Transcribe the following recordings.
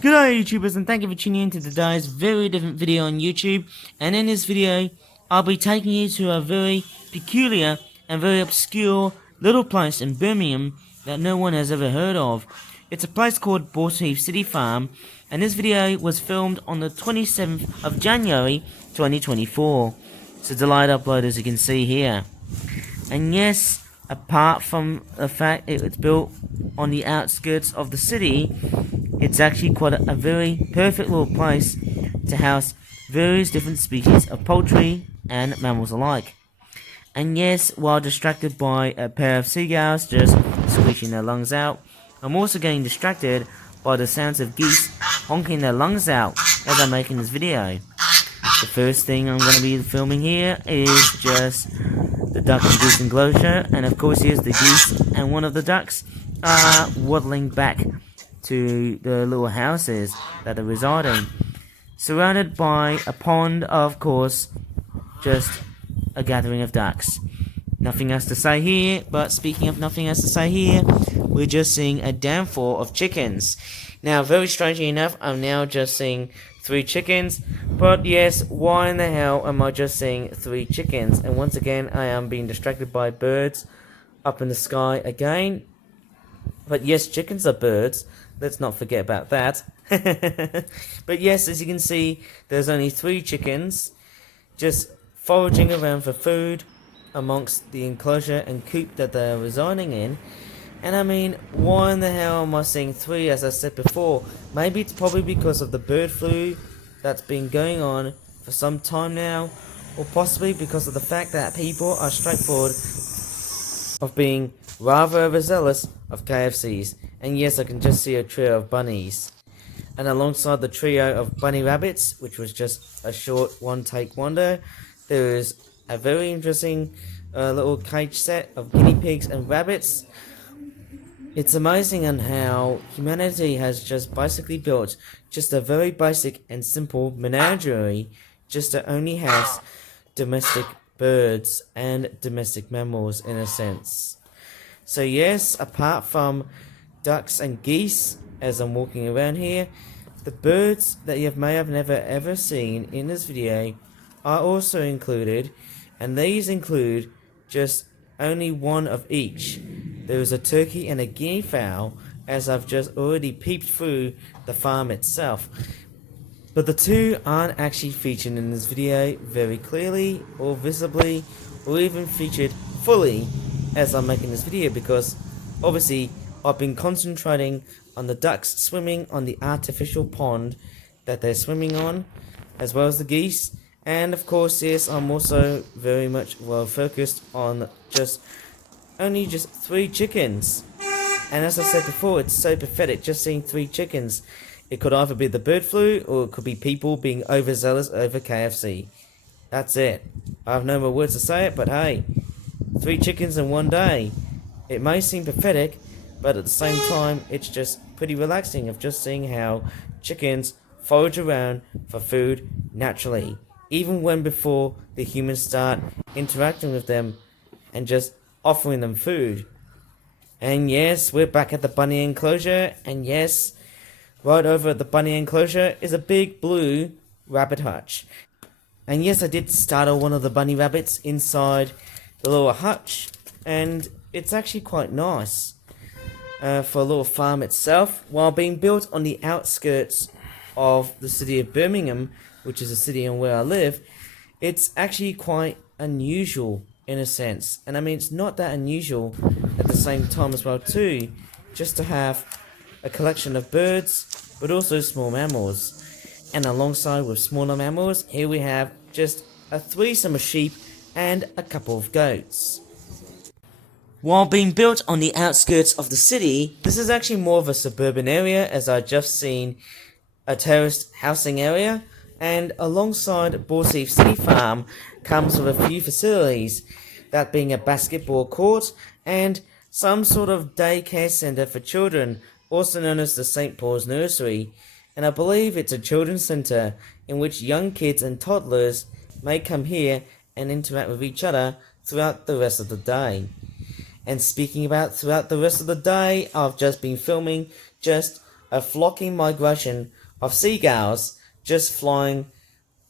G'day YouTubers, and thank you for tuning in to today's very different video on YouTube. And in this video, I'll be taking you to a very peculiar and very obscure little place in Birmingham that no one has ever heard of. It's a place called Bourseheath City Farm, and this video was filmed on the 27th of January 2024. It's a delayed upload, as you can see here. And yes, apart from the fact it's built on the outskirts of the city, it's actually quite a very perfect little place to house various different species of poultry and mammals alike. And yes, while distracted by a pair of seagulls just squeezing their lungs out, I'm also getting distracted by the sounds of geese honking their lungs out as I'm making this video. The first thing I'm going to be filming here is just the duck and goose enclosure, and of course here's the geese and one of the ducks are waddling back to the little houses that they're residing, surrounded by a pond, of course, just a gathering of ducks. Nothing else to say here, but speaking of nothing else to say here, we're just seeing a downfall of chickens. Now, very strangely enough, I'm now just seeing 3 chickens, but yes, why in the hell am I just seeing 3 chickens? And once again, I am being distracted by birds up in the sky again. But yes, chickens are birds, let's not forget about that. But yes, as you can see, there's only 3 chickens just foraging around for food amongst the enclosure and coop that they're residing in. And I mean, why in the hell am I seeing 3, as I said before? Maybe it's probably because of the bird flu that's been going on for some time now, or possibly because of the fact that people are straightforward of being rather overzealous of KFCs. And yes, I can just see a trio of bunnies. And alongside the trio of bunny rabbits, which was just a short one-take wonder, there is a very interesting little cage set of guinea pigs and rabbits. It's amazing on how humanity has just basically built just a very basic and simple menagerie just to only house domestic birds and domestic mammals in a sense. So yes, apart from ducks and geese, as I'm walking around here, the birds that you may have never ever seen in this video are also included, and these include just only one of each. There is a turkey and a guinea fowl, as I've just already peeped through the farm itself. But the 2 aren't actually featured in this video very clearly or visibly or even featured fully as I'm making this video, because obviously I've been concentrating on the ducks swimming on the artificial pond that they're swimming on, as well as the geese. And of course, yes, I'm also very much well focused on only just 3 chickens. And as I said before, it's so pathetic just seeing 3 chickens. It could either be the bird flu, or it could be people being overzealous over KFC. That's it. I have no more words to say it, but hey, 3 chickens in one day. It may seem pathetic, but at the same time, it's just pretty relaxing of just seeing how chickens forage around for food naturally, even when before the humans start interacting with them and just offering them food. And yes, we're back at the bunny enclosure, and yes, right over at the bunny enclosure is a big blue rabbit hutch. And yes, I did startle one of the bunny rabbits inside the little hutch, and it's actually quite nice for a little farm itself, while being built on the outskirts of the city of Birmingham, which is a city in where I live. It's actually quite unusual in a sense, and I mean, it's not that unusual at the same time as well too, just to have a collection of birds but also small mammals. And alongside with smaller mammals, here we have just a threesome of sheep and a couple of goats. While being built on the outskirts of the city, this is actually more of a suburban area, as I just seen a terraced housing area, and alongside Bourseheath City Farm comes with a few facilities, that being a basketball court and some sort of daycare centre for children, also known as the St. Paul's Nursery. And I believe it's a children's centre in which young kids and toddlers may come here and interact with each other throughout the rest of the day. And speaking about throughout the rest of the day, I've just been filming just a flocking migration of seagulls just flying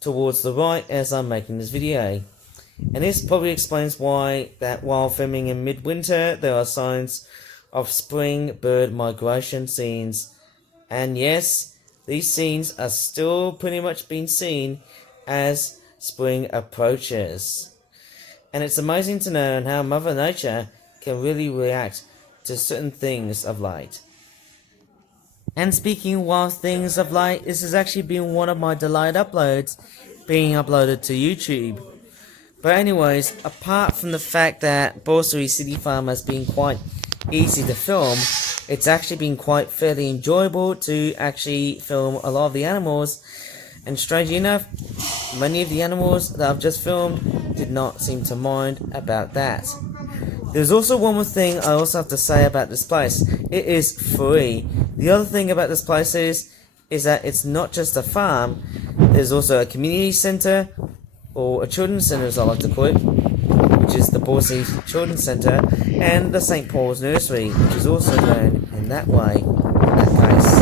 towards the right as I'm making this video. And this probably explains why that while filming in midwinter there are signs of spring bird migration scenes. And yes, these scenes are still pretty much being seen as spring approaches. And it's amazing to know how Mother Nature can really react to certain things of light. And speaking of wild things of light, this has actually been one of my delayed uploads being uploaded to YouTube. But anyways, apart from the fact that Borsari City Farm has been quite easy to film, it's actually been quite fairly enjoyable to actually film a lot of the animals. And strangely enough, many of the animals that I've just filmed did not seem to mind about that. There's also one more thing I also have to say about this place. It is free. The other thing about this place is that it's not just a farm. There's also a community centre, or a children's centre as I like to call it, which is the Borsari Children's Centre, and the St. Paul's Nursery, which is also known in that way, in that case.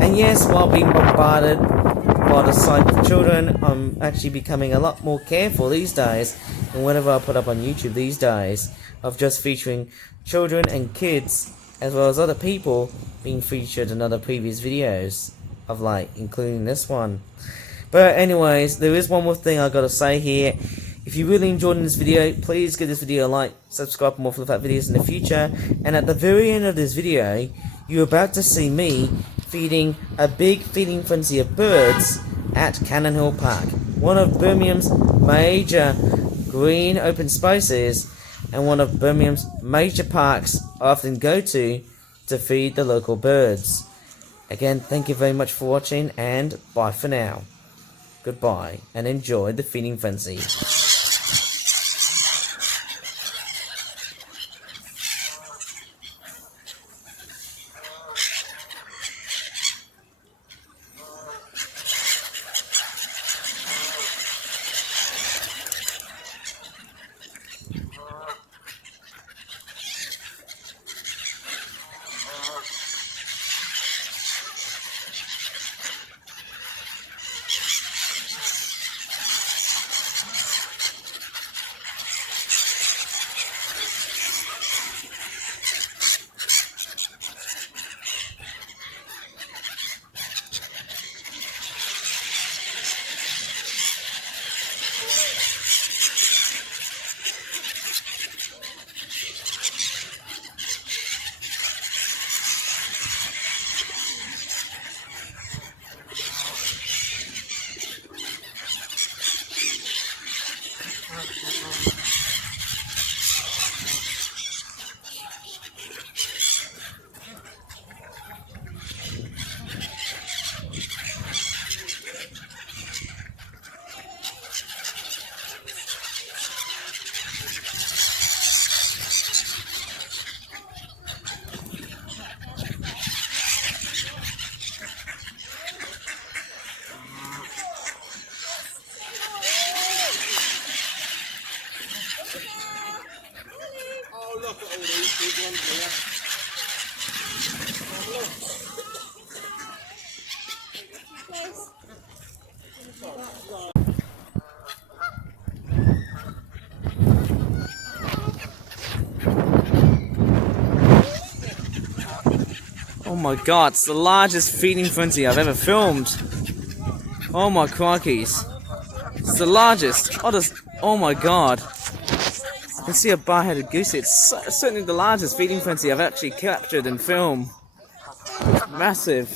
And yes, while being bombarded by the sight of children, I'm actually becoming a lot more careful these days, and whatever I put up on YouTube these days, of just featuring children and kids, as well as other people being featured in other previous videos of like, including this one. But anyways, there is one more thing I gotta say here. If you really enjoyed this video, please give this video a like, subscribe for more Flip Out videos in the future, and at the very end of this video, you're about to see me feeding a big feeding frenzy of birds at Cannon Hill Park, one of Birmingham's major green open spaces, and one of Birmingham's major parks I often go to feed the local birds. Again, thank you very much for watching, and bye for now. Goodbye, and enjoy the feeding frenzy. Look at all these big ones here. Oh my god, it's the largest feeding frenzy I've ever filmed. Oh my crikeys. It's the largest. Oh my god. I can see a bar-headed goose. It's certainly the largest feeding frenzy I've actually captured in film. It's massive.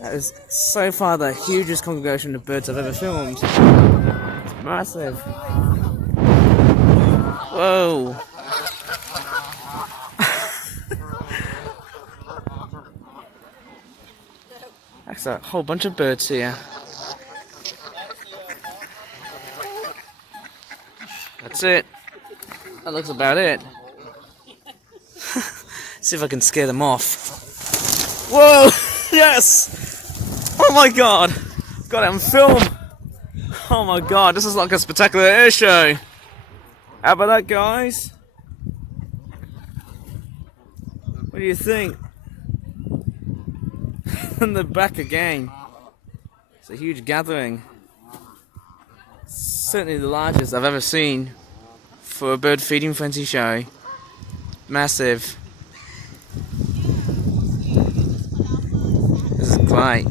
That is so far the hugest congregation of birds I've ever filmed. It's massive. Whoa. That's a whole bunch of birds here. That's it. That looks about it. See if I can scare them off. Whoa! Yes! Oh my god! Got it on film! Oh my god, this is like a spectacular air show! How about that, guys? What do you think? And they're back again. It's a huge gathering. Certainly the largest I've ever seen for a bird feeding frenzy show. Massive. This is great.